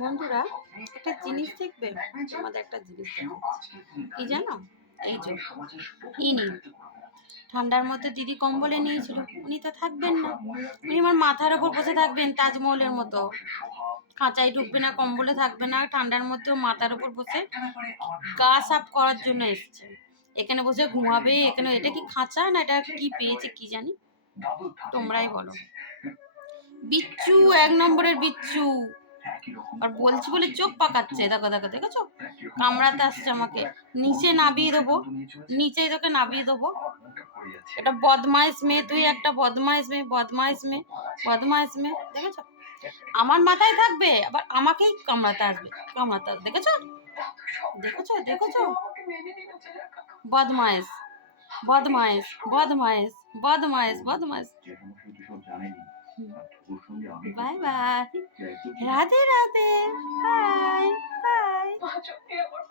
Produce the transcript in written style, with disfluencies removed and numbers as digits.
বন্ধুরা, একটা জিনিস দেখবে, তোমাদের একটা জিনিস দেখাচ্ছি। কি জানো? এই যে ইনি ঠান্ডার মধ্যে দিদি কম্বলে নিয়েছিল, উনি তো থাকবেন না। উনি আমার মাথার ওপর বসে থাকবেন তাজমহলের মতো, খাঁচায় ঢুকবে না, কম্বলে থাকবে না, ঠান্ডার মধ্যেও মাথার ওপর বসে গা সাফ করার জন্য এসছে। এখানে বসে ঘুমাবে। এখানে এটা কি খাঁচা না এটা কি পেয়েছে কি জানি, তোমরাই বলো। বিচ্ছু, 1 নম্বরের বিচ্ছু। আর বলছি বলে চোখ পাকাচ্ছে, দেখো দেখো, দেখেছো? কামড়াতে আসছে আমাকে। নিচে নামিয়ে দেবো, নিচেই তোকে নামিয়ে দেবো। এটা বদমাইশ মেয়ে, তুই একটা বদমাইশ মেয়ে, বদমাইশ মেয়ে, বদমাইশ মেয়ে, দেখেছো? আমার মাথায় থাকবে, আবার আমাকেই কামড়াতে আসবে, কামড়াতে আসবে, দেখেছো? দেখেছো দেখেছো? বদমাইশ, বদমাইশ, বদমাইশ, বদমাইশ, বদমাইশ। Bye bye, Radhe Radhe.